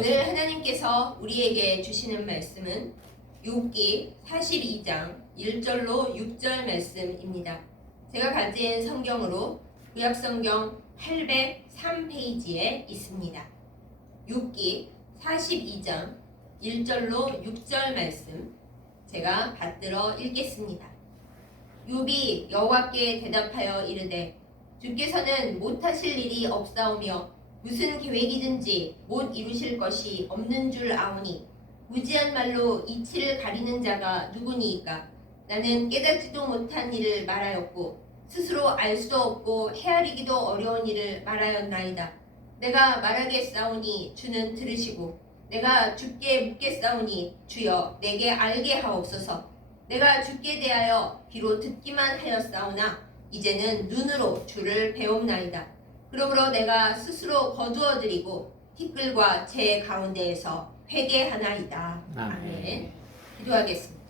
오늘 하나님께서 우리에게 주시는 말씀은 욥기 42장 1절로 6절 말씀입니다. 제가 가진 성경으로 구약성경 803페이지에 있습니다. 욥기 42장 1절로 6절 말씀 제가 받들어 읽겠습니다. 욥이 여호와께 대답하여 이르되 주께서는 못하실 일이 없사오며 무슨 계획이든지 못 이루실 것이 없는 줄 아오니 무지한 말로 이치를 가리는 자가 누구니이까. 나는 깨닫지도 못한 일을 말하였고 스스로 알 수도 없고 헤아리기도 어려운 일을 말하였나이다. 내가 말하겠사오니 주는 들으시고 내가 주께 묻겠사오니 주여 내게 알게 하옵소서. 내가 주께 대하여 비록 듣기만 하였사오나 이제는 눈으로 주를 배움나이다. 그러므로 내가 스스로 거두어드리고 티끌과 제 가운데에서 회개하나이다. 아멘. 기도하겠습니다.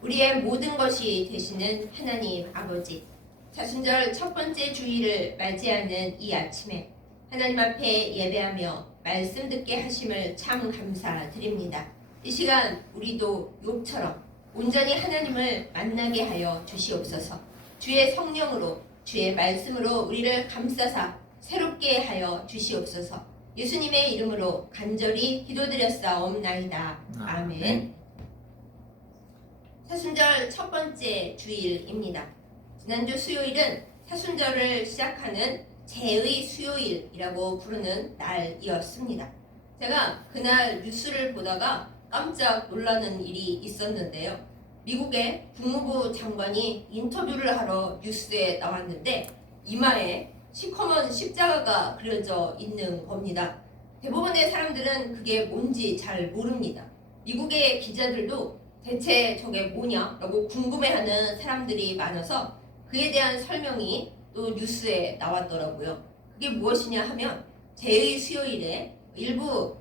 우리의 모든 것이 되시는 하나님 아버지, 사순절 첫 번째 주일을 맞이하는 이 아침에 하나님 앞에 예배하며 말씀 듣게 하심을 참 감사드립니다. 이 시간 우리도 욥처럼 온전히 하나님을 만나게 하여 주시옵소서. 주의 성령으로 주의 말씀으로 우리를 감싸사 새롭게 하여 주시옵소서. 예수님의 이름으로 간절히 기도드렸사옵나이다. 아멘. 사순절 첫 번째 주일입니다. 지난주 수요일은 사순절을 시작하는 제의 수요일이라고 부르는 날이었습니다. 제가 그날 뉴스를 보다가 깜짝 놀라는 일이 있었는데요. 미국의 국무부 장관이 인터뷰를 하러 뉴스에 나왔는데 이마에 시커먼 십자가가 그려져 있는 겁니다. 대부분의 사람들은 그게 뭔지 잘 모릅니다. 미국의 기자들도 대체 저게 뭐냐라고 궁금해하는 사람들이 많아서 그에 대한 설명이 또 뉴스에 나왔더라고요. 그게 무엇이냐 하면 제의 수요일에 일부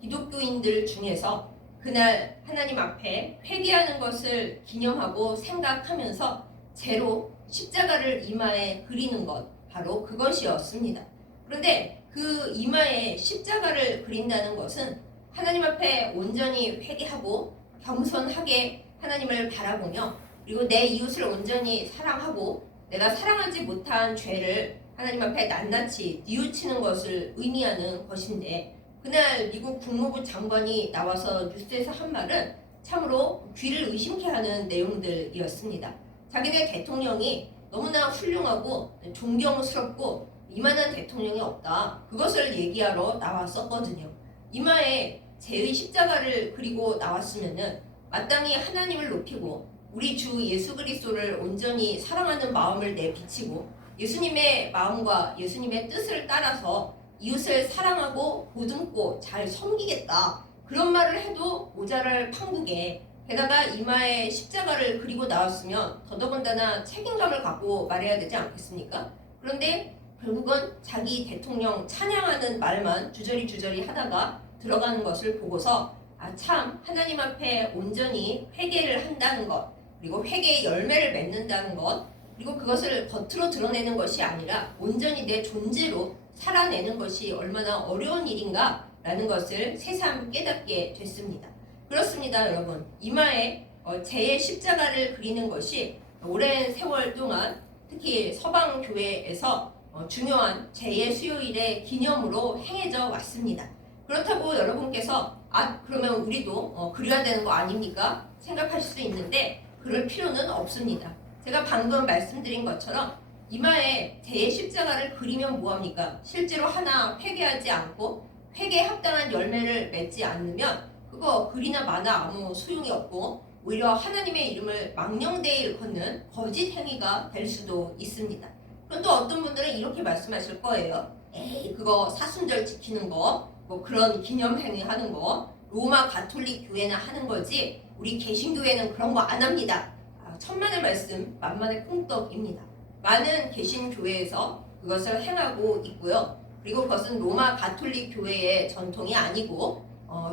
기독교인들 중에서 그날 하나님 앞에 회개하는 것을 기념하고 생각하면서 제로 십자가를 이마에 그리는 것, 바로 그것이었습니다. 그런데 그 이마에 십자가를 그린다는 것은 하나님 앞에 온전히 회개하고 겸손하게 하나님을 바라보며 그리고 내 이웃을 온전히 사랑하고 내가 사랑하지 못한 죄를 하나님 앞에 낱낱이 뉘우치는 것을 의미하는 것인데, 그날 미국 국무부 장관이 나와서 뉴스에서 한 말은 참으로 귀를 의심케 하는 내용들이었습니다. 자기네 대통령이 너무나 훌륭하고 존경스럽고 이만한 대통령이 없다, 그것을 얘기하러 나왔었거든요. 이마에 제의 십자가를 그리고 나왔으면은 마땅히 하나님을 높이고 우리 주 예수 그리스도를 온전히 사랑하는 마음을 내비치고 예수님의 마음과 예수님의 뜻을 따라서 이웃을 사랑하고 보듬고 잘 섬기겠다, 그런 말을 해도 모자랄 판국에 게다가 이마에 십자가를 그리고 나왔으면 더더군다나 책임감을 갖고 말해야 되지 않겠습니까? 그런데 결국은 자기 대통령 찬양하는 말만 주저리 하다가 들어가는 것을 보고서 참 하나님 앞에 온전히 회개를 한다는 것, 그리고 회개의 열매를 맺는다는 것, 그리고 그것을 겉으로 드러내는 것이 아니라 온전히 내 존재로 살아내는 것이 얼마나 어려운 일인가 라는 것을 새삼 깨닫게 됐습니다. 그렇습니다, 여러분. 이마에 제의 십자가를 그리는 것이 오랜 세월 동안 특히 서방교회에서 중요한 제의 수요일의 기념으로 행해져 왔습니다. 그렇다고 여러분께서 그러면 우리도 그려야 되는 거 아닙니까? 생각하실 수 있는데 그럴 필요는 없습니다. 제가 방금 말씀드린 것처럼 이마에 제의 십자가를 그리면 뭐합니까? 실제로 하나 회개하지 않고 회개에 합당한 열매를 맺지 않으면 그거 그리나 마나 아무 소용이 없고 오히려 하나님의 이름을 망령되이 일컫는 거짓 행위가 될 수도 있습니다. 그럼 또 어떤 분들은 이렇게 말씀하실 거예요. 에이, 그거 사순절 지키는 거, 뭐 그런 기념 행위 하는 거 로마 가톨릭 교회나 하는 거지 우리 개신교회는 그런 거 안 합니다. 천만의 말씀 만만의 콩떡입니다. 많은 개신교회에서 그것을 행하고 있고요. 그리고 그것은 로마 가톨릭 교회의 전통이 아니고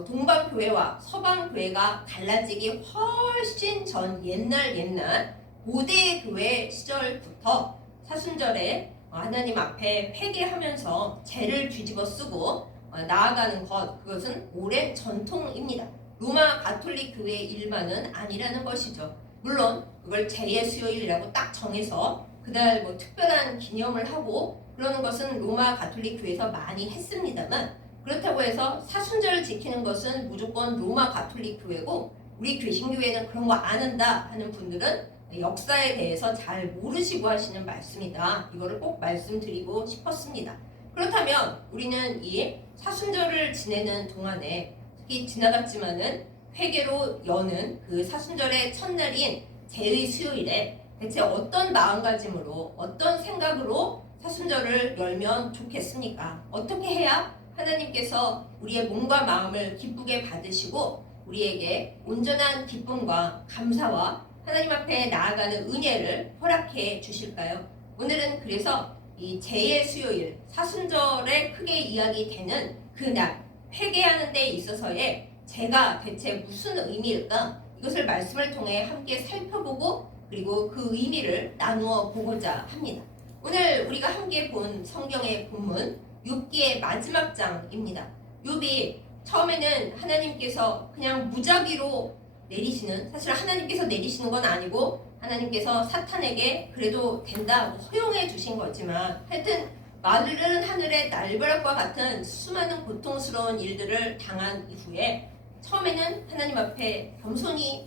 동방교회와 서방교회가 달라지기 훨씬 전 옛날 고대 교회 시절부터 사순절에 하나님 앞에 회개하면서 죄를 뒤집어 쓰고 나아가는 것, 그것은 오랜 전통입니다. 로마 가톨릭 교회의 일만은 아니라는 것이죠. 물론 그걸 제의 수요일이라고 딱 정해서 그날 뭐 특별한 기념을 하고 그러는 것은 로마 가톨릭 교회에서 많이 했습니다만, 그렇다고 해서 사순절을 지키는 것은 무조건 로마 가톨릭 교회고 우리 개신교회는 그런 거 안 한다 하는 분들은 역사에 대해서 잘 모르시고 하시는 말씀이다. 이거를 꼭 말씀드리고 싶었습니다. 그렇다면 우리는 이 사순절을 지내는 동안에 특히 지나갔지만은 회개로 여는 그 사순절의 첫날인 제의 수요일에 대체 어떤 마음가짐으로 어떤 생각으로 사순절을 열면 좋겠습니까? 어떻게 해야 하나님께서 우리의 몸과 마음을 기쁘게 받으시고 우리에게 온전한 기쁨과 감사와 하나님 앞에 나아가는 은혜를 허락해 주실까요? 오늘은 그래서 이 제의 수요일, 사순절에 크게 이야기되는 그날 회개하는 데 있어서의 제가 대체 무슨 의미일까? 이것을 말씀을 통해 함께 살펴보고 그리고 그 의미를 나누어 보고자 합니다. 오늘 우리가 함께 본 성경의 본문 욥기의 마지막 장입니다. 욥이 처음에는 하나님께서 그냥 무작위로 내리시는, 사실 하나님께서 내리시는 건 아니고 하나님께서 사탄에게 그래도 된다 허용해 주신 거지만 하여튼 마르는 하늘의 날벼락과 같은 수많은 고통스러운 일들을 당한 이후에 처음에는 하나님 앞에 겸손히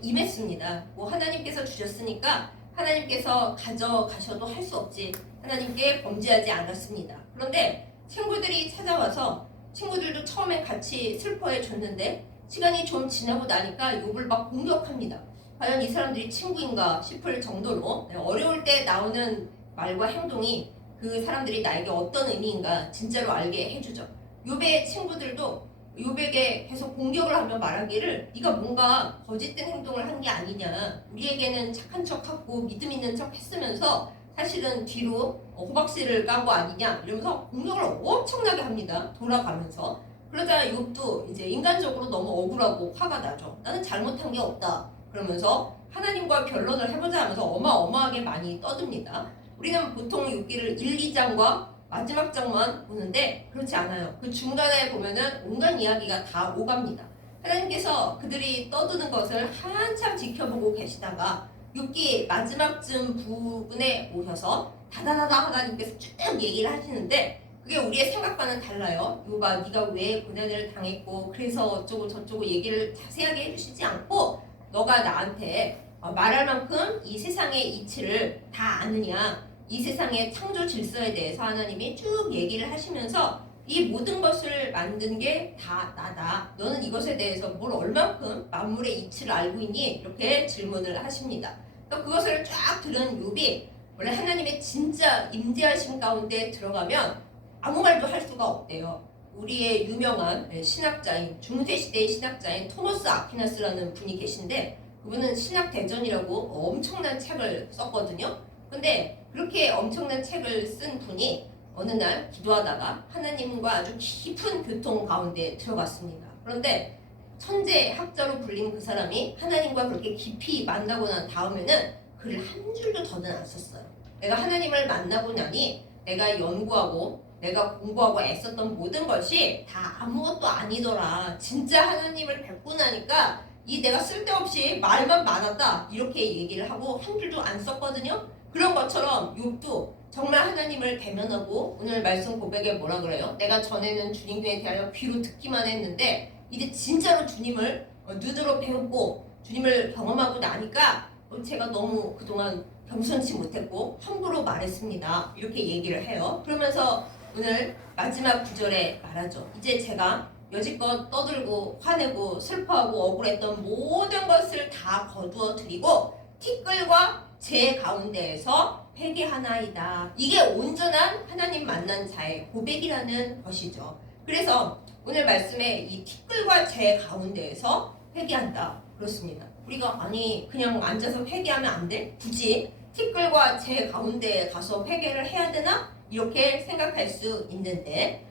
임했습니다. 뭐 하나님께서 주셨으니까 하나님께서 가져가셔도 할 수 없지, 하나님께 범죄하지 않았습니다. 그런데 친구들이 찾아와서 친구들도 처음에 같이 슬퍼해 줬는데 시간이 좀 지나고 나니까 욥을 막 공격합니다. 과연 이 사람들이 친구인가 싶을 정도로 어려울 때 나오는 말과 행동이 그 사람들이 나에게 어떤 의미인가 진짜로 알게 해주죠. 욥의 친구들도 욥에게 계속 공격을 하며 말하기를 네가 뭔가 거짓된 행동을 한 게 아니냐, 우리에게는 착한 척하고 믿음 있는 척 했으면서 사실은 뒤로 호박씨를 깐 거 아니냐 이러면서 공격을 엄청나게 합니다. 돌아가면서. 그러자 욥도 이제 인간적으로 너무 억울하고 화가 나죠. 나는 잘못한 게 없다 그러면서 하나님과 변론을 해보자 하면서 어마어마하게 많이 떠듭니다. 우리는 보통 욥기를 1, 2장과 마지막 장만 보는데 그렇지 않아요. 그 중간에 보면은 온갖 이야기가 다 오갑니다. 하나님께서 그들이 떠드는 것을 한참 지켜보고 계시다가 욥기 마지막쯤 부분에 오셔서 다다다다 하나님께서 쭉 얘기를 하시는데 그게 우리의 생각과는 달라요. 욥아, 네가 왜 고난을 당했고 그래서 어쩌고 저쩌고 얘기를 자세하게 해주시지 않고 너가 나한테 말할 만큼 이 세상의 이치를 다 아느냐, 이 세상의 창조 질서에 대해서 하나님이 쭉 얘기를 하시면서 이 모든 것을 만든 게 다 나다, 너는 이것에 대해서 뭘 얼만큼 만물의 이치를 알고 있니? 이렇게 질문을 하십니다. 그러니까 그것을 쫙 들은 욥이 원래 하나님의 진짜 임재하심 가운데 들어가면 아무 말도 할 수가 없대요. 우리의 유명한 신학자인, 중세시대의 신학자인 토머스 아퀴나스라는 분이 계신데 그분은 신학대전이라고 엄청난 책을 썼거든요. 근데 그렇게 엄청난 책을 쓴 분이 어느 날 기도하다가 하나님과 아주 깊은 교통 가운데 들어갔습니다. 그런데 천재 학자로 불린 그 사람이 하나님과 그렇게 깊이 만나고 난 다음에는 글을 한 줄도 더는 안 썼어요. 내가 하나님을 만나고 나니 내가 연구하고 내가 공부하고 애썼던 모든 것이 다 아무것도 아니더라. 진짜 하나님을 뵙고 나니까 이 내가 쓸데없이 말만 많았다. 이렇게 얘기를 하고 한 줄도 안 썼거든요. 그런 것처럼 욥도 정말 하나님을 대면하고 오늘 말씀 고백에 뭐라 그래요? 내가 전에는 주님에 대하여 귀로 듣기만 했는데 이제 진짜로 주님을 눈으로 배우고 주님을 경험하고 나니까 제가 너무 그동안 겸손치 못했고 함부로 말했습니다. 이렇게 얘기를 해요. 그러면서 오늘 마지막 구절에 말하죠. 이제 제가 여지껏 떠들고 화내고 슬퍼하고 억울했던 모든 것을 다 거두어 드리고 티끌과 제 가운데에서 회개하나이다. 이게 온전한 하나님 만난 자의 고백이라는 것이죠. 그래서 오늘 말씀에 이 티끌과 제 가운데에서 회개한다 그렇습니다. 우리가 아니 그냥 앉아서 회개하면 안 돼? 굳이 티끌과 제 가운데에 가서 회개를 해야 되나? 이렇게 생각할 수 있는데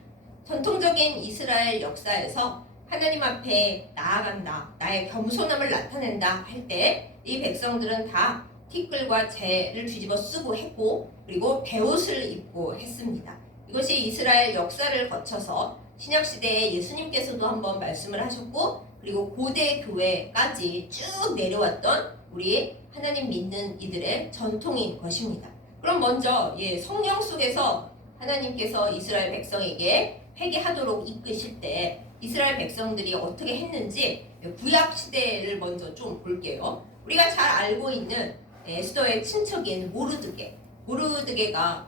전통적인 이스라엘 역사에서 하나님 앞에 나아간다, 나의 겸손함을 나타낸다 할 때 이 백성들은 다 티끌과 재를 뒤집어 쓰고 했고 그리고 베옷을 입고 했습니다. 이것이 이스라엘 역사를 거쳐서 신약시대에 예수님께서도 한번 말씀을 하셨고 그리고 고대 교회까지 쭉 내려왔던 우리 하나님 믿는 이들의 전통인 것입니다. 그럼 먼저 성경 속에서 하나님께서 이스라엘 백성에게 회개하도록 이끄실 때 이스라엘 백성들이 어떻게 했는지 구약 시대를 먼저 좀 볼게요. 우리가 잘 알고 있는 에스더의 친척인 모르드게가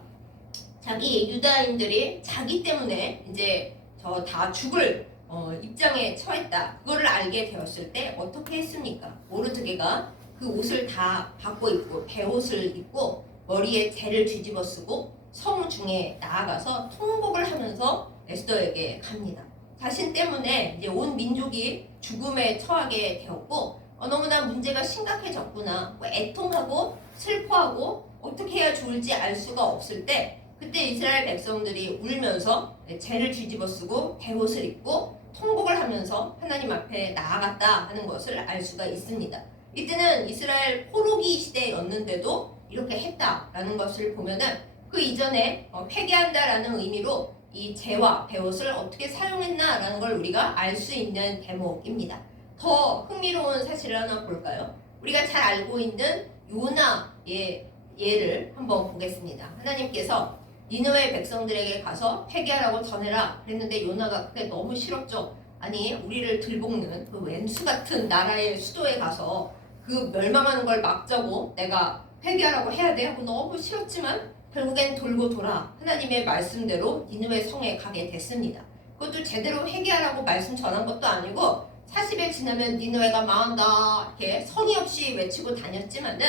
자기 유다인들이 자기 때문에 이제 다 죽을 입장에 처했다. 그거를 알게 되었을 때 어떻게 했습니까? 모르드게가 그 옷을 다 바꿔 입고 베옷을 입고 머리에 재를 뒤집어 쓰고 성중에 나아가서 통곡을 하면서 에스더에게 갑니다. 자신 때문에 이제 온 민족이 죽음에 처하게 되었고 너무나 문제가 심각해졌구나. 애통하고 슬퍼하고 어떻게 해야 좋을지 알 수가 없을 때 그때 이스라엘 백성들이 울면서 재를 뒤집어 쓰고 베옷을 입고 통곡을 하면서 하나님 앞에 나아갔다 하는 것을 알 수가 있습니다. 이때는 이스라엘 포로기 시대였는데도 이렇게 했다라는 것을 보면은 그 이전에 회개한다라는 의미로 이 재와 베옷을 어떻게 사용했나라는 걸 우리가 알 수 있는 대목입니다. 더 흥미로운 사실을 하나 볼까요? 우리가 잘 알고 있는 요나의 예를 한번 보겠습니다. 하나님께서 니느웨 백성들에게 가서 회개하라고 전해라 그랬는데 요나가 그게 너무 싫었죠. 아니 우리를 들볶는 그 왼수 같은 나라의 수도에 가서 그 멸망하는 걸 막자고 내가 회개하라고 해야 돼 하고 너무 싫었지만 결국엔 돌고 돌아 하나님의 말씀대로 니느웨 성에 가게 됐습니다. 그것도 제대로 회개하라고 말씀 전한 것도 아니고 40일 지나면 니느웨가 망한다 이렇게 성의 없이 외치고 다녔지만은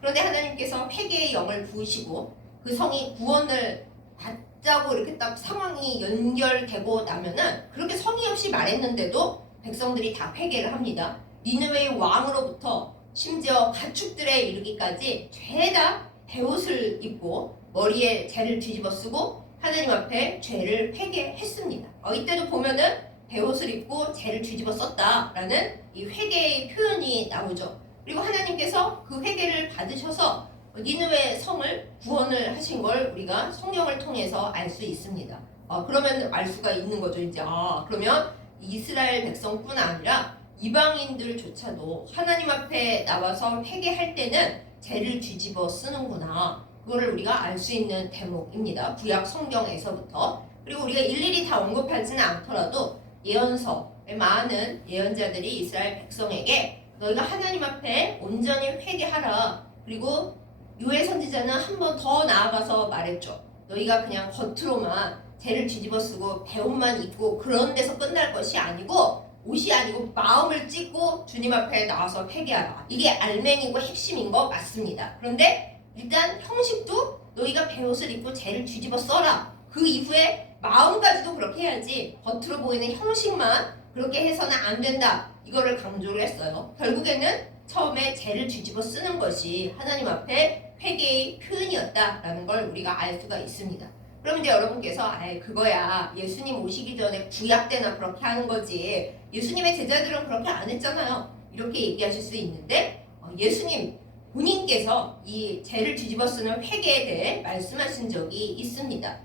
그런데 하나님께서 회개의 영을 부으시고 그 성이 구원을 받자고 이렇게 딱 상황이 연결되고 나면은 그렇게 성의 없이 말했는데도 백성들이 다 회개를 합니다. 니느웨의 왕으로부터 심지어 가축들에 이르기까지 죄다 베옷을 입고 머리에 재를 뒤집어 쓰고 하나님 앞에 죄를 회개했습니다. 이때도 보면은 베옷을 입고 재를 뒤집어 썼다라는 이 회개의 표현이 나오죠. 그리고 하나님께서 그 회개를 받으셔서 니느웨 성을 구원을 하신 걸 우리가 성경을 통해서 알 수 있습니다. 그러면 알 수가 있는 거죠. 이제 그러면 이스라엘 백성뿐 아니라 이방인들조차도 하나님 앞에 나와서 회개할 때는 재를 뒤집어 쓰는구나. 그거를 우리가 알 수 있는 대목입니다. 구약 성경에서부터. 그리고 우리가 일일이 다 언급하지는 않더라도 예언서에 많은 예언자들이 이스라엘 백성에게 너희가 하나님 앞에 온전히 회개하라. 그리고 요엘 선지자는 한 번 더 나아가서 말했죠. 너희가 그냥 겉으로만 재를 뒤집어 쓰고 베옷만 입고 그런 데서 끝날 것이 아니고 옷이 아니고 마음을 찢고 주님 앞에 나와서 회개하라. 이게 알맹이고 핵심인 거 맞습니다. 그런데 일단 형식도 너희가 베옷을 입고 재를 뒤집어 써라. 그 이후에 마음까지도 그렇게 해야지 겉으로 보이는 형식만 그렇게 해서는 안 된다. 이거를 강조를 했어요. 결국에는 처음에 재를 뒤집어 쓰는 것이 하나님 앞에 회개의 표현이었다라는 걸 우리가 알 수가 있습니다. 그럼 이제 여러분께서 그거야 예수님 오시기 전에 구약 때나 그렇게 하는 거지 예수님의 제자들은 그렇게 안 했잖아요. 이렇게 얘기하실 수 있는데 예수님 본인께서 이 재를 뒤집어 쓰는 회개에 대해 말씀하신 적이 있습니다.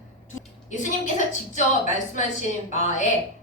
예수님께서 직접 말씀하신 바에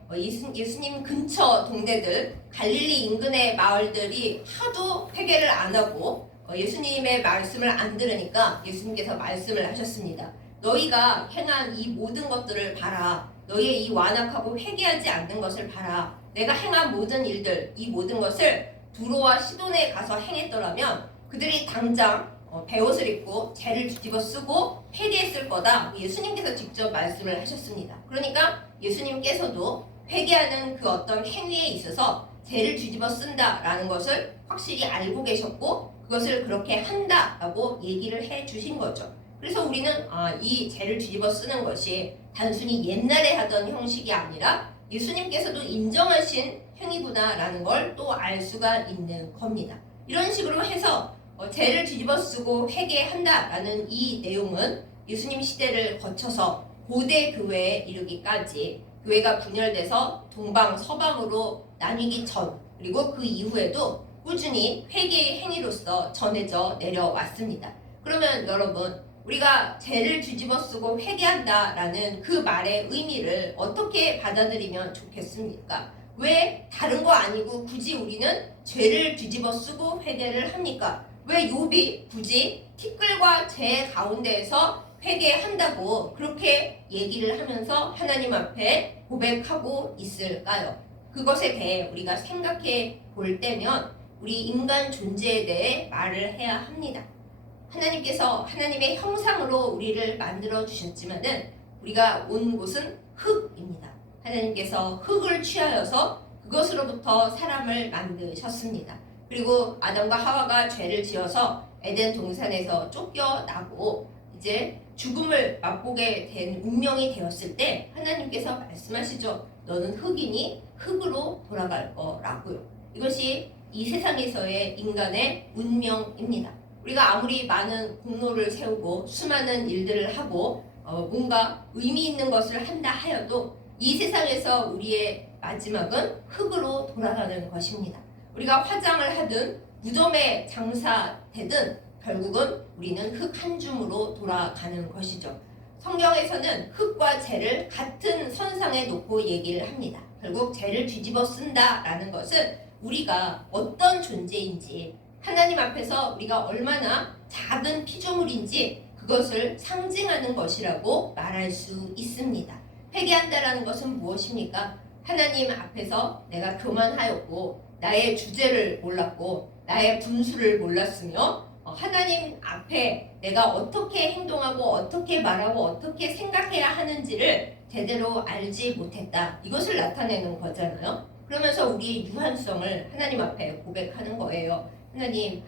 예수님 근처 동네들 갈릴리 인근의 마을들이 하도 회개를 안 하고 예수님의 말씀을 안 들으니까 예수님께서 말씀을 하셨습니다. 너희가 행한 이 모든 것들을 봐라. 너희의 이 완악하고 회개하지 않는 것을 봐라. 내가 행한 모든 일들, 이 모든 것을 두로와 시돈에 가서 행했더라면 그들이 당장 베옷을 입고 재를 뒤집어 쓰고 회개했을 거다. 예수님께서 직접 말씀을 하셨습니다. 그러니까 예수님께서도 회개하는 그 어떤 행위에 있어서 재를 뒤집어 쓴다라는 것을 확실히 알고 계셨고 그것을 그렇게 한다라고 얘기를 해 주신 거죠. 그래서 우리는 이 재를 뒤집어 쓰는 것이 단순히 옛날에 하던 형식이 아니라 예수님께서도 인정하신 행위구나라는 걸 또 알 수가 있는 겁니다. 이런 식으로 해서 재를 뒤집어 쓰고 회개한다라는 이 내용은 예수님 시대를 거쳐서 고대 교회에 이르기까지 교회가 분열돼서 동방 서방으로 나뉘기 전 그리고 그 이후에도 꾸준히 회개의 행위로서 전해져 내려왔습니다. 그러면 여러분, 우리가 죄를 뒤집어 쓰고 회개한다라는 그 말의 의미를 어떻게 받아들이면 좋겠습니까? 왜 다른 거 아니고 굳이 우리는 죄를 뒤집어 쓰고 회개를 합니까? 왜 욥이 굳이 티끌과 죄 가운데에서 회개한다고 그렇게 얘기를 하면서 하나님 앞에 고백하고 있을까요? 그것에 대해 우리가 생각해 볼 때면 우리 인간 존재에 대해 말을 해야 합니다. 하나님께서 하나님의 형상으로 우리를 만들어 주셨지만은 우리가 온 곳은 흙입니다. 하나님께서 흙을 취하여서 그것으로부터 사람을 만드셨습니다. 그리고 아담과 하와가 죄를 지어서 에덴 동산에서 쫓겨나고 이제 죽음을 맛보게 된 운명이 되었을 때 하나님께서 말씀하시죠. 너는 흙이니 흙으로 돌아갈 거라고요. 이것이 이 세상에서의 인간의 운명입니다. 우리가 아무리 많은 공로를 세우고 수많은 일들을 하고 뭔가 의미 있는 것을 한다 하여도 이 세상에서 우리의 마지막은 흙으로 돌아가는 것입니다. 우리가 화장을 하든 무덤에 장사되든 결국은 우리는 흙 한 줌으로 돌아가는 것이죠. 성경에서는 흙과 죄를 같은 선상에 놓고 얘기를 합니다. 결국 죄를 뒤집어 쓴다라는 것은 우리가 어떤 존재인지 하나님 앞에서 우리가 얼마나 작은 피조물인지 그것을 상징하는 것이라고 말할 수 있습니다. 회개한다라는 것은 무엇입니까? 하나님 앞에서 내가 교만하였고 나의 주제를 몰랐고 나의 분수를 몰랐으며 하나님 앞에 내가 어떻게 행동하고 어떻게 말하고 어떻게 생각해야 하는지를 제대로 알지 못했다. 이것을 나타내는 거잖아요. 그러면서 우리의 유한성을 하나님 앞에 고백하는 거예요.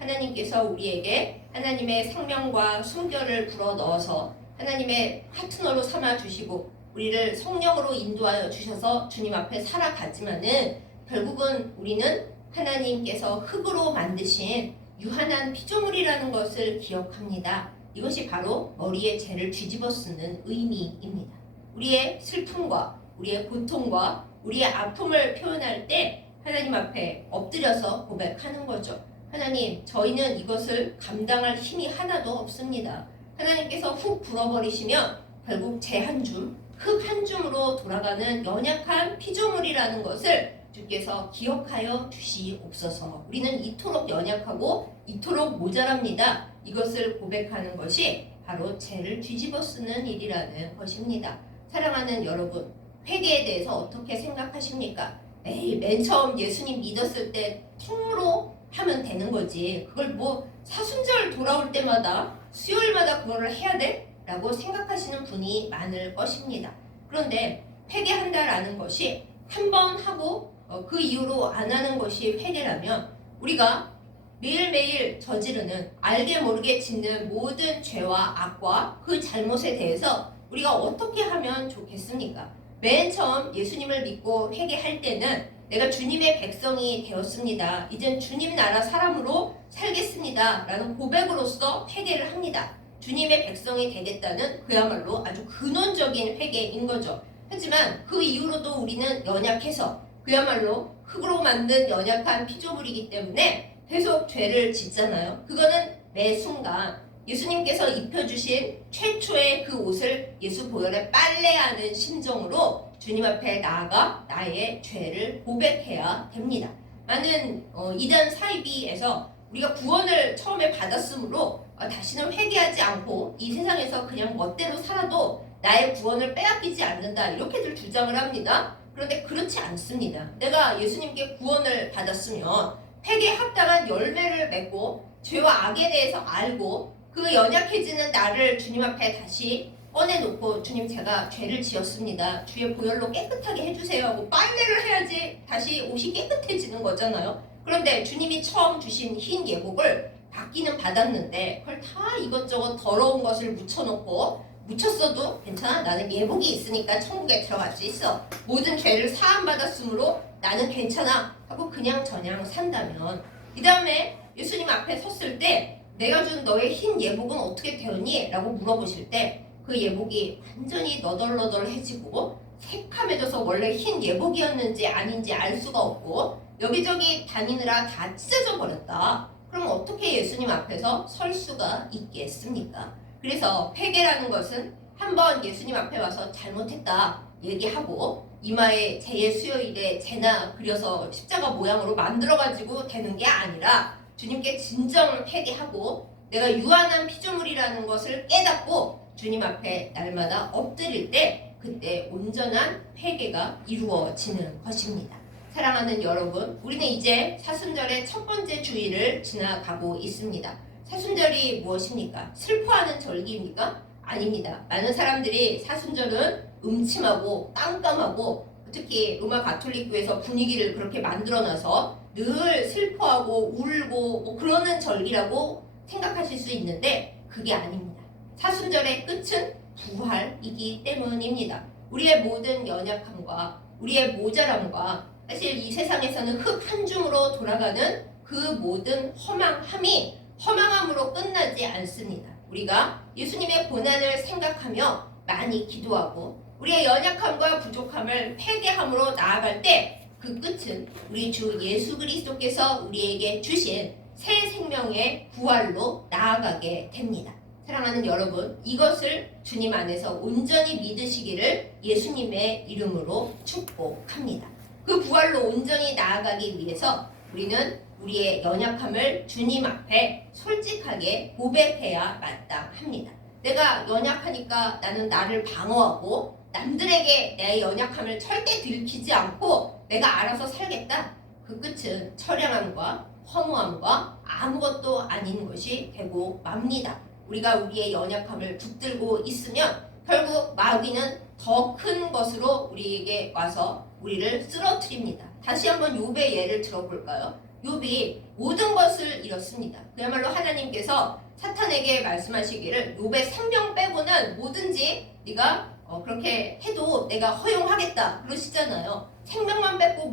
하나님께서 우리에게 하나님의 생명과 숨결을 불어넣어서 하나님의 파트너로 삼아주시고 우리를 성령으로 인도하여 주셔서 주님 앞에 살아갔지만은 결국은 우리는 하나님께서 흙으로 만드신 유한한 피조물이라는 것을 기억합니다. 이것이 바로 머리에 죄를 뒤집어 쓰는 의미입니다. 우리의 슬픔과 우리의 고통과 우리의 아픔을 표현할 때 하나님 앞에 엎드려서 고백하는 거죠. 하나님, 저희는 이것을 감당할 힘이 하나도 없습니다. 하나님께서 훅 불어버리시면 결국 죄 한 줌, 흙 한 줌으로 돌아가는 연약한 피조물이라는 것을 주께서 기억하여 주시옵소서. 우리는 이토록 연약하고 이토록 모자랍니다. 이것을 고백하는 것이 바로 죄를 뒤집어 쓰는 일이라는 것입니다. 사랑하는 여러분, 회개에 대해서 어떻게 생각하십니까? 에이, 맨 처음 예수님 믿었을 때 통으로 하면 되는 거지. 그걸 뭐 사순절 돌아올 때마다 수요일마다 그거를 해야 돼? 라고 생각하시는 분이 많을 것입니다. 그런데 회개한다라는 것이 한 번 하고 그 이후로 안 하는 것이 회개라면 우리가 매일매일 저지르는 알게 모르게 짓는 모든 죄와 악과 그 잘못에 대해서 우리가 어떻게 하면 좋겠습니까? 맨 처음 예수님을 믿고 회개할 때는 내가 주님의 백성이 되었습니다. 이젠 주님 나라 사람으로 살겠습니다. 라는 고백으로서 회개를 합니다. 주님의 백성이 되겠다는 그야말로 아주 근원적인 회개인 거죠. 하지만 그 이후로도 우리는 연약해서 그야말로 흙으로 만든 연약한 피조물이기 때문에 계속 죄를 짓잖아요. 그거는 매 순간 예수님께서 입혀주신 최초의 그 옷을 예수 보혈에 빨래하는 심정으로 주님 앞에 나아가 나의 죄를 고백해야 됩니다. 많은 이단 사이비에서 우리가 구원을 처음에 받았으므로 다시는 회개하지 않고 이 세상에서 그냥 멋대로 살아도 나의 구원을 빼앗기지 않는다 이렇게들 주장을 합니다. 그런데 그렇지 않습니다. 내가 예수님께 구원을 받았으면 회개에 합당한 열매를 맺고 죄와 악에 대해서 알고 그 연약해지는 나를 주님 앞에 다시 꺼내놓고 주님 제가 죄를 지었습니다. 주의 보혈로 깨끗하게 해주세요 하고 빨래를 해야지 다시 옷이 깨끗해지는 거잖아요. 그런데 주님이 처음 주신 흰 예복을 받기는 받았는데 그걸 다 이것저것 더러운 것을 묻혀놓고 묻혔어도 괜찮아. 나는 예복이 있으니까 천국에 들어갈 수 있어. 모든 죄를 사함받았으므로 나는 괜찮아 하고 그냥 저냥 산다면 이 다음에 예수님 앞에 섰을 때 내가 준 너의 흰 예복은 어떻게 되었니? 라고 물어보실 때 그 예복이 완전히 너덜너덜해지고 새카매져서 원래 흰 예복이었는지 아닌지 알 수가 없고 여기저기 다니느라 다 찢어져 버렸다. 그럼 어떻게 예수님 앞에서 설 수가 있겠습니까? 그래서 회개라는 것은 한번 예수님 앞에 와서 잘못했다 얘기하고 이마에 제의 수요일에 제나 그려서 십자가 모양으로 만들어가지고 되는 게 아니라 주님께 진정 회개하고 내가 유한한 피조물이라는 것을 깨닫고 주님 앞에 날마다 엎드릴 때 그때 온전한 회개가 이루어지는 것입니다. 사랑하는 여러분, 우리는 이제 사순절의 첫 번째 주일을 지나가고 있습니다. 사순절이 무엇입니까? 슬퍼하는 절기입니까? 아닙니다. 많은 사람들이 사순절은 음침하고 깜깜하고 특히 로마 가톨릭교에서 분위기를 그렇게 만들어놔서 늘 슬퍼하고 울고 뭐 그러는 절기라고 생각하실 수 있는데 그게 아닙니다. 사순절의 끝은 부활이기 때문입니다. 우리의 모든 연약함과 우리의 모자람과 사실 이 세상에서는 흙 한 줌으로 돌아가는 그 모든 허망함이 허망함으로 끝나지 않습니다. 우리가 예수님의 고난을 생각하며 많이 기도하고 우리의 연약함과 부족함을 회개함으로 나아갈 때 그 끝은 우리 주 예수 그리스도께서 우리에게 주신 새 생명의 부활로 나아가게 됩니다. 사랑하는 여러분, 이것을 주님 안에서 온전히 믿으시기를 예수님의 이름으로 축복합니다. 그 부활로 온전히 나아가기 위해서 우리는 우리의 연약함을 주님 앞에 솔직하게 고백해야 마땅합니다. 내가 연약하니까 나는 나를 방어하고 남들에게 내 연약함을 절대 들키지 않고 내가 알아서 살겠다. 그 끝은 처량함과 허무함과 아무것도 아닌 것이 되고 맙니다. 우리가 우리의 연약함을 붙들고 있으면 결국 마귀는 더 큰 것으로 우리에게 와서 우리를 쓰러뜨립니다. 다시 한번 욥의 예를 들어볼까요? 욥이 모든 것을 잃었습니다. 그야말로 하나님께서 사탄에게 말씀하시기를 욥의 생명 빼고는 뭐든지 네가 그렇게 해도 내가 허용하겠다 그러시잖아요. 생명만 빼고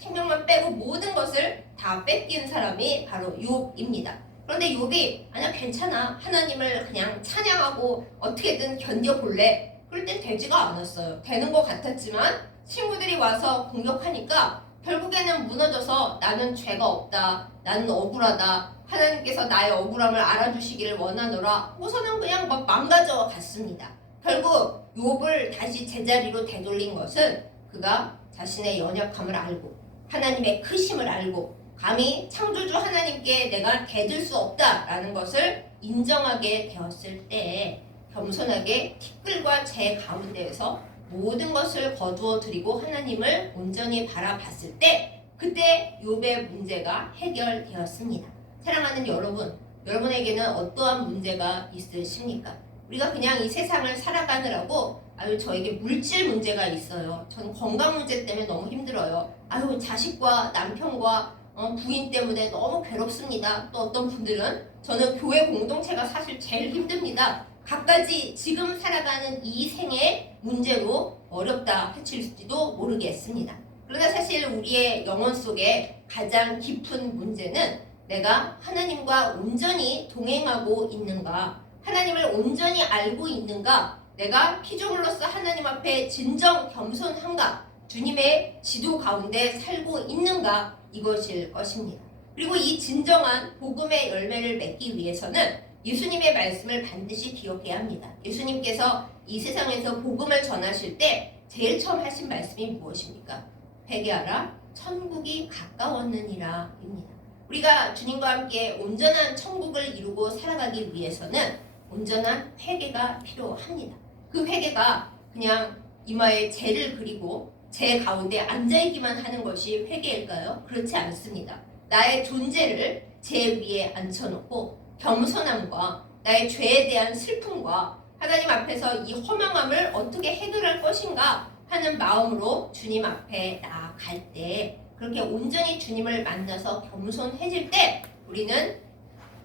생명만 빼고 모든 것을 다 뺏긴 사람이 바로 욥입니다. 그런데 욥이 아니야 괜찮아 하나님을 그냥 찬양하고 어떻게든 견뎌볼래. 그럴 땐 되지가 않았어요. 되는 것 같았지만 친구들이 와서 공격하니까 결국에는 무너져서 나는 죄가 없다. 나는 억울하다. 하나님께서 나의 억울함을 알아주시기를 원하노라. 우선은 그냥 막 망가져 갔습니다. 결국 욥을 다시 제자리로 되돌린 것은 그가 자신의 연약함을 알고 하나님의 크심을 알고 감히 창조주 하나님께 내가 대들 수 없다라는 것을 인정하게 되었을 때 겸손하게 티끌과 재 가운데에서 모든 것을 거두어 드리고 하나님을 온전히 바라봤을 때 그때 욥의 문제가 해결되었습니다. 사랑하는 여러분, 여러분에게는 어떠한 문제가 있으십니까? 우리가 그냥 이 세상을 살아가느라고 아유 저에게 물질 문제가 있어요. 저는 건강 문제 때문에 너무 힘들어요. 아유 자식과 남편과 부인 때문에 너무 괴롭습니다. 또 어떤 분들은 저는 교회 공동체가 사실 제일 힘듭니다. 갖가지 지금 살아가는 이 생의 문제로 어렵다 하실지도 모르겠습니다. 그러나 사실 우리의 영혼 속에 가장 깊은 문제는 내가 하나님과 온전히 동행하고 있는가, 하나님을 온전히 알고 있는가, 내가 피조물로서 하나님 앞에 진정 겸손한가, 주님의 지도 가운데 살고 있는가, 이것일 것입니다. 그리고 이 진정한 복음의 열매를 맺기 위해서는 예수님의 말씀을 반드시 기억해야 합니다. 예수님께서 이 세상에서 복음을 전하실 때 제일 처음 하신 말씀이 무엇입니까? 회개하라, 천국이 가까웠느니라 입니다. 우리가 주님과 함께 온전한 천국을 이루고 살아가기 위해서는 온전한 회개가 필요합니다. 그 회개가 그냥 이마에 재를 그리고 재 가운데 앉아있기만 하는 것이 회개일까요? 그렇지 않습니다. 나의 존재를 재 위에 앉혀놓고 겸손함과 나의 죄에 대한 슬픔과 하나님 앞에서 이 허망함을 어떻게 해결할 것인가 하는 마음으로 주님 앞에 나아갈 때, 그렇게 온전히 주님을 만나서 겸손해질 때 우리는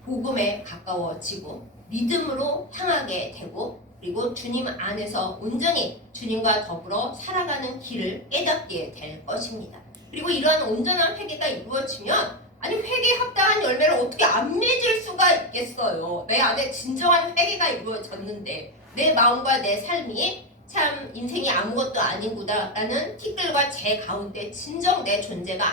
복음에 가까워지고 믿음으로 향하게 되고, 그리고 주님 안에서 온전히 주님과 더불어 살아가는 길을 깨닫게 될 것입니다. 그리고 이러한 온전한 회개가 이루어지면, 아니 회개에 합당한 열매를 어떻게 안 맺을 수가 있겠어요. 내 안에 진정한 회개가 이루어졌는데 내 마음과 내 삶이 참 인생이 아무것도 아니구나라는 티끌과 재 가운데 진정 내 존재가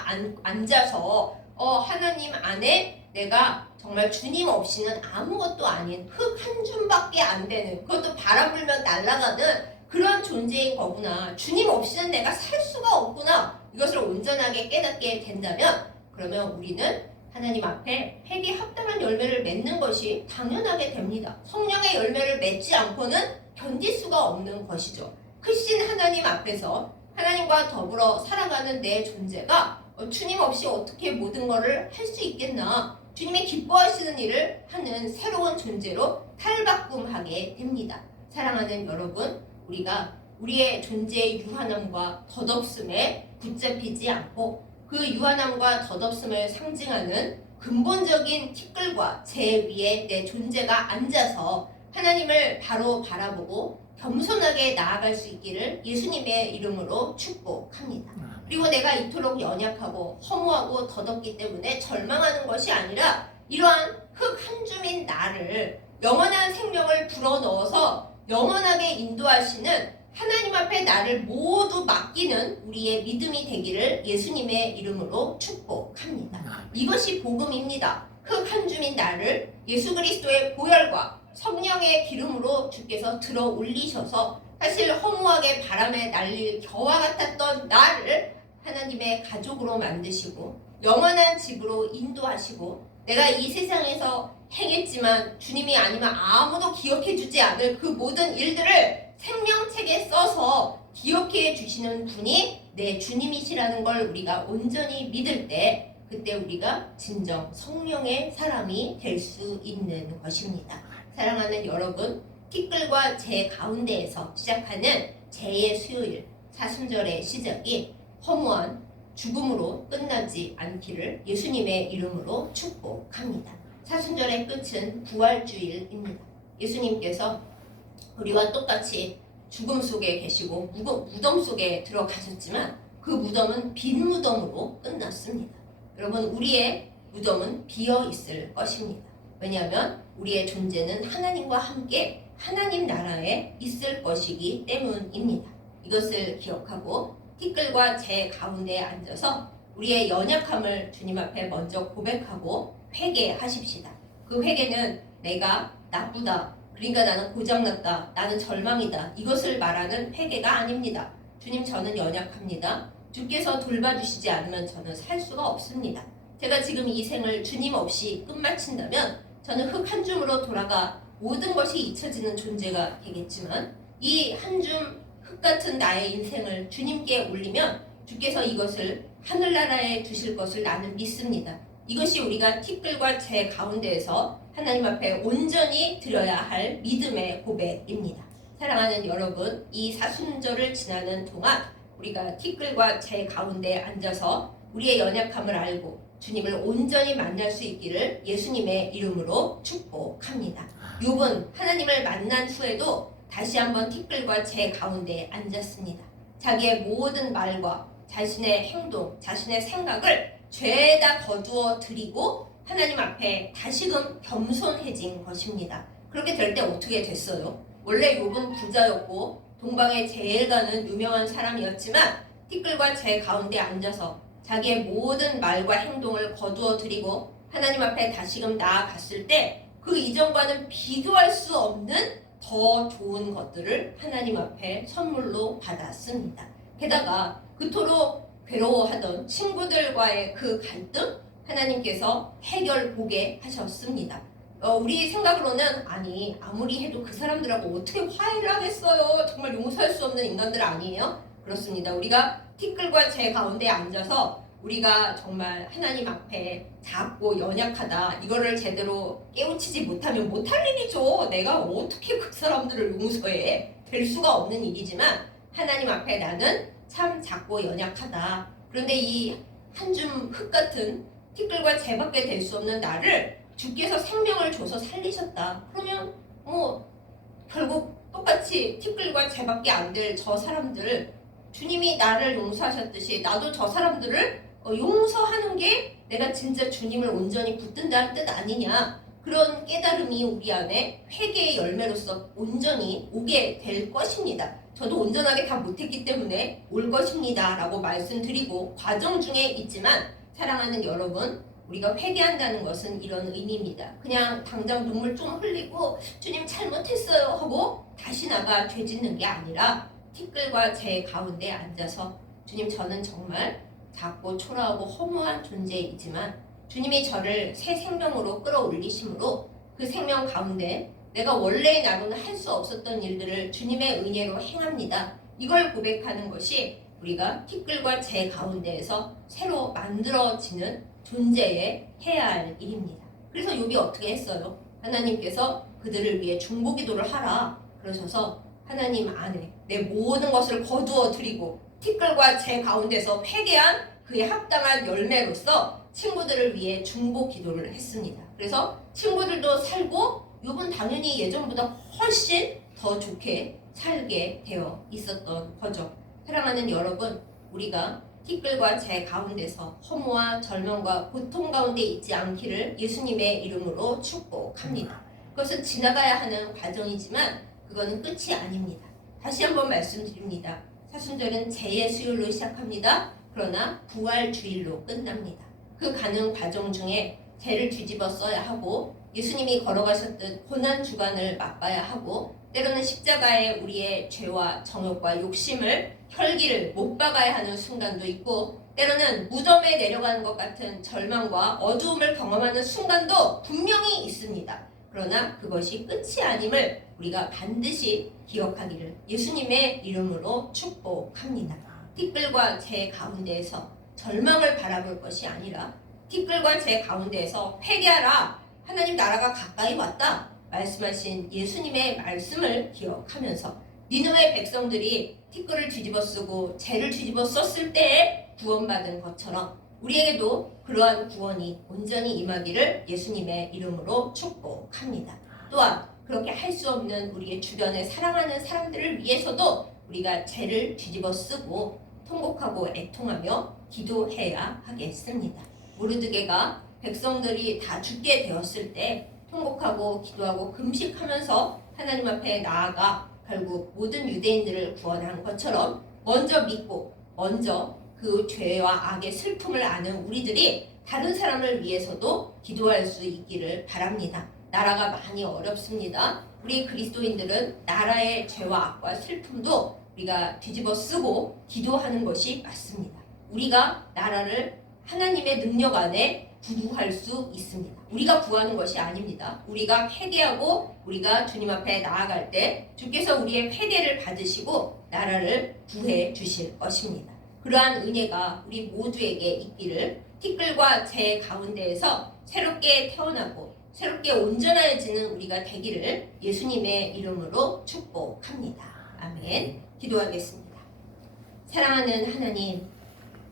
앉아서 하나님 안에 내가 정말 주님 없이는 아무것도 아닌 흙 한 줌밖에 안 되는, 그것도 바람 불면 날아가는 그런 존재인 거구나. 주님 없이는 내가 살 수가 없구나. 이것을 온전하게 깨닫게 된다면 그러면 우리는 하나님 앞에 회개 합당한 열매를 맺는 것이 당연하게 됩니다. 성령의 열매를 맺지 않고는 견딜 수가 없는 것이죠. 크신 하나님 앞에서 하나님과 더불어 살아가는 내 존재가 주님 없이 어떻게 모든 것을 할 수 있겠나. 주님이 기뻐하시는 일을 하는 새로운 존재로 탈바꿈하게 됩니다. 사랑하는 여러분, 우리가 우리의 존재의 유한함과 덧없음에 붙잡히지 않고 그 유한함과 덧없음을 상징하는 근본적인 티끌과 재 위에 내 존재가 앉아서 하나님을 바로 바라보고 겸손하게 나아갈 수 있기를 예수님의 이름으로 축복합니다. 그리고 내가 이토록 연약하고 허무하고 덧없기 때문에 절망하는 것이 아니라 이러한 흙 한 줌인 나를 영원한 생명을 불어넣어서 영원하게 인도하시는 하나님 앞에 나를 모두 맡기는 우리의 믿음이 되기를 예수님의 이름으로 축복합니다. 이것이 복음입니다. 흙 한 줌인 나를 예수 그리스도의 보혈과 성령의 기름으로 주께서 들어 올리셔서 사실 허무하게 바람에 날릴 겨와 같았던 나를 하나님의 가족으로 만드시고 영원한 집으로 인도하시고 내가 이 세상에서 행했지만 주님이 아니면 아무도 기억해주지 않을 그 모든 일들을 생명책에 써서 기억해 주시는 분이 내 주님이시라는 걸 우리가 온전히 믿을 때 그때 우리가 진정 성령의 사람이 될 수 있는 것입니다. 사랑하는 여러분, 티끌과 재 가운데에서 시작하는 재의 수요일, 사순절의 시작이 허무한 죽음으로 끝나지 않기를 예수님의 이름으로 축복합니다. 사순절의 끝은 부활주일입니다. 예수님께서 우리와 똑같이 죽음 속에 계시고 무덤 속에 들어가셨지만 그 무덤은 빈 무덤으로 끝났습니다. 여러분, 우리의 무덤은 비어 있을 것입니다. 왜냐하면 우리의 존재는 하나님과 함께 하나님 나라에 있을 것이기 때문입니다. 이것을 기억하고 티끌과 재 가운데에 앉아서 우리의 연약함을 주님 앞에 먼저 고백하고 회개하십시다. 그 회개는 내가 나쁘다, 그러니까 나는 고장났다, 나는 절망이다, 이것을 말하는 회개가 아닙니다. 주님, 저는 연약합니다. 주께서 돌봐주시지 않으면 저는 살 수가 없습니다. 제가 지금 이 생을 주님 없이 끝마친다면 저는 흙 한 줌으로 돌아가 모든 것이 잊혀지는 존재가 되겠지만 이 한 줌 흙 같은 나의 인생을 주님께 올리면 주께서 이것을 하늘나라에 두실 것을 나는 믿습니다. 이것이 우리가 티끌과 재 가운데에서 하나님 앞에 온전히 드려야 할 믿음의 고백입니다. 사랑하는 여러분, 이 사순절을 지나는 동안 우리가 티끌과 재 가운데에 앉아서 우리의 연약함을 알고 주님을 온전히 만날 수 있기를 예수님의 이름으로 축복합니다. 욥은 하나님을 만난 후에도 다시 한번 티끌과 재 가운데에 앉았습니다. 자기의 모든 말과 자신의 행동, 자신의 생각을 죄에다 거두어 드리고 하나님 앞에 다시금 겸손해진 것입니다. 그렇게 될 때 어떻게 됐어요? 원래 욥은 부자였고 동방에 제일 가는 유명한 사람이었지만 티끌과 재 가운데 앉아서 자기의 모든 말과 행동을 거두어 드리고 하나님 앞에 다시금 나아갔을 때 그 이전과는 비교할 수 없는 더 좋은 것들을 하나님 앞에 선물로 받았습니다. 게다가 그토록 괴로워하던 친구들과의 그 갈등 하나님께서 해결보게 하셨습니다. 우리 생각으로는 아무리 해도 그 사람들하고 어떻게 화해를 하겠어요. 정말 용서할 수 없는 인간들 아니에요? 그렇습니다. 우리가 티끌과 재 가운데 앉아서 우리가 정말 하나님 앞에 작고 연약하다, 이거를 제대로 깨우치지 못하면 못할 일이죠. 내가 어떻게 그 사람들을 용서해? 될 수가 없는 일이지만 하나님 앞에 나는 참 작고 연약하다. 그런데 이 한 줌 흙 같은 티끌과 재밖에 될 수 없는 나를 주께서 생명을 줘서 살리셨다. 그러면 결국 똑같이 티끌과 재밖에 안 될 저 사람들, 주님이 나를 용서하셨듯이 나도 저 사람들을 용서하는 게 내가 진짜 주님을 온전히 붙든다는 뜻 아니냐. 그런 깨달음이 우리 안에 회개의 열매로서 온전히 오게 될 것입니다. 저도 온전하게 다 못했기 때문에 올 것입니다 라고 말씀드리고 과정 중에 있지만, 사랑하는 여러분, 우리가 회개한다는 것은 이런 의미입니다. 그냥 당장 눈물 좀 흘리고 주님 잘못했어요 하고 다시 나가 되짓는 게 아니라 티끌과 재 가운데 앉아서 주님, 저는 정말 작고 초라하고 허무한 존재이지만 주님이 저를 새 생명으로 끌어올리심으로 그 생명 가운데 내가 원래의 나로는 할 수 없었던 일들을 주님의 은혜로 행합니다. 이걸 고백하는 것이 우리가 티끌과 재 가운데에서 새로 만들어지는 존재에 해야 할 일입니다. 그래서 욥이 어떻게 했어요? 하나님께서 그들을 위해 중보기도를 하라 그러셔서 하나님 안에 내 모든 것을 거두어 드리고 티끌과 재 가운데서 회개한 그의 합당한 열매로서 친구들을 위해 중보기도를 했습니다. 그래서 친구들도 살고 욥은 당연히 예전보다 훨씬 더 좋게 살게 되어 있었던 거죠. 사랑하는 여러분, 우리가 티끌과 재 가운데서 허무와 절망과 고통 가운데 있지 않기를 예수님의 이름으로 축복합니다. 그것은 지나가야 하는 과정이지만 그거는 끝이 아닙니다. 다시 한번 말씀드립니다. 사순절은 재의 수요일로 시작합니다. 그러나 부활주일로 끝납니다. 그 가는 과정 중에 재를 뒤집어 써야 하고 예수님이 걸어가셨던 고난주간을 맛봐야 하고 때로는 십자가에 우리의 죄와 정욕과 욕심을 혈기를 못 박아야 하는 순간도 있고 때로는 무덤에 내려가는 것 같은 절망과 어두움을 경험하는 순간도 분명히 있습니다. 그러나 그것이 끝이 아님을 우리가 반드시 기억하기를 예수님의 이름으로 축복합니다. 티끌과 재 가운데에서 절망을 바라볼 것이 아니라 티끌과 재 가운데에서 회개하라, 하나님 나라가 가까이 왔다 말씀하신 예수님의 말씀을 기억하면서 니느웨 백성들이 티끌을 뒤집어 쓰고 재를 뒤집어 썼을 때에 구원받은 것처럼 우리에게도 그러한 구원이 온전히 임하기를 예수님의 이름으로 축복합니다. 또한 그렇게 할 수 없는 우리의 주변에 사랑하는 사람들을 위해서도 우리가 재를 뒤집어 쓰고 통곡하고 애통하며 기도해야 하겠습니다. 모르드게가 백성들이 다 죽게 되었을 때 통곡하고 기도하고 금식하면서 하나님 앞에 나아가 결국 모든 유대인들을 구원한 것처럼 먼저 믿고 먼저 그 죄와 악의 슬픔을 아는 우리들이 다른 사람을 위해서도 기도할 수 있기를 바랍니다. 나라가 많이 어렵습니다. 우리 그리스도인들은 나라의 죄와 악과 슬픔도 우리가 뒤집어 쓰고 기도하는 것이 맞습니다. 우리가 나라를 하나님의 능력 안에 구할 수 있습니다. 우리가 구하는 것이 아닙니다. 우리가 회개하고 우리가 주님 앞에 나아갈 때 주께서 우리의 회개를 받으시고 나라를 구해 주실 것입니다. 그러한 은혜가 우리 모두에게 있기를 티끌과 재 가운데에서 새롭게 태어나고 새롭게 온전해지는 우리가 되기를 예수님의 이름으로 축복합니다. 아멘. 기도하겠습니다. 사랑하는 하나님,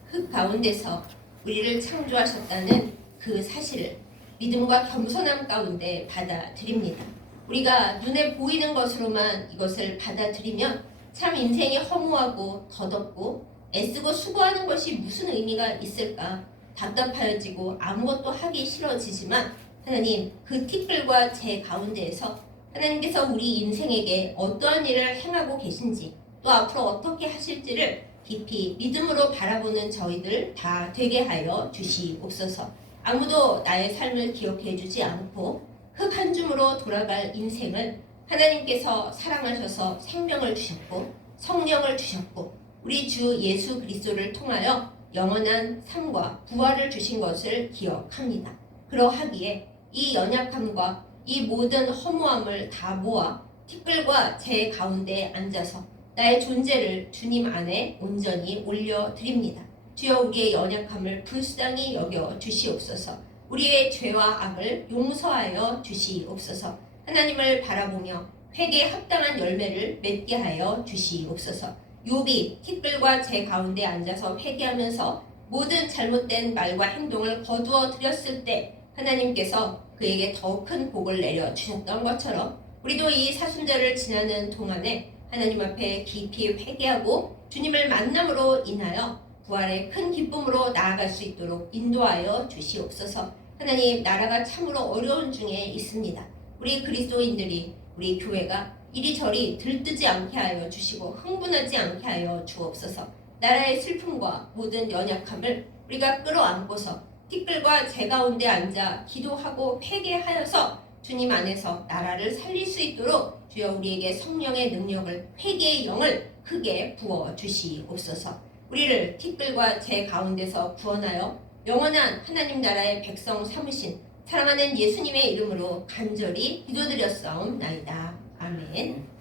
흙 가운데서 우리를 창조하셨다는 그 사실을 믿음과 겸손함 가운데 받아들입니다. 우리가 눈에 보이는 것으로만 이것을 받아들이면 참 인생이 허무하고 덧없고 애쓰고 수고하는 것이 무슨 의미가 있을까 답답해지고 아무것도 하기 싫어지지만 하나님, 그 티끌과 재 가운데에서 하나님께서 우리 인생에게 어떠한 일을 행하고 계신지 또 앞으로 어떻게 하실지를 깊이 믿음으로 바라보는 저희들 다 되게 하여 주시옵소서. 아무도 나의 삶을 기억해 주지 않고 흙 한 줌으로 돌아갈 인생을 하나님께서 사랑하셔서 생명을 주셨고 성령을 주셨고 우리 주 예수 그리스도를 통하여 영원한 삶과 부활을 주신 것을 기억합니다. 그러하기에 이 연약함과 이 모든 허무함을 다 모아 티끌과 재 가운데 앉아서 나의 존재를 주님 안에 온전히 올려드립니다. 주여 우리의 연약함을 불쌍히 여겨 주시옵소서. 우리의 죄와 악을 용서하여 주시옵소서. 하나님을 바라보며 회개에 합당한 열매를 맺게 하여 주시옵소서. 욥이 티끌과 재 가운데 앉아서 회개하면서 모든 잘못된 말과 행동을 거두어 드렸을 때 하나님께서 그에게 더 큰 복을 내려 주셨던 것처럼 우리도 이 사순절을 지나는 동안에 하나님 앞에 깊이 회개하고 주님을 만남으로 인하여 부활의 큰 기쁨으로 나아갈 수 있도록 인도하여 주시옵소서. 하나님, 나라가 참으로 어려운 중에 있습니다. 우리 그리스도인들이, 우리 교회가 이리저리 들뜨지 않게 하여 주시고 흥분하지 않게 하여 주옵소서. 나라의 슬픔과 모든 연약함을 우리가 끌어안고서 티끌과 재 가운데 앉아 기도하고 회개하여서 주님 안에서 나라를 살릴 수 있도록 주여 우리에게 성령의 능력을, 회개의 영을 크게 부어 주시옵소서. 우리를 티끌과 재 가운데서 구원하여 영원한 하나님 나라의 백성 삼으신 사랑하는 예수님의 이름으로 간절히 기도드렸사옵나이다. 아멘.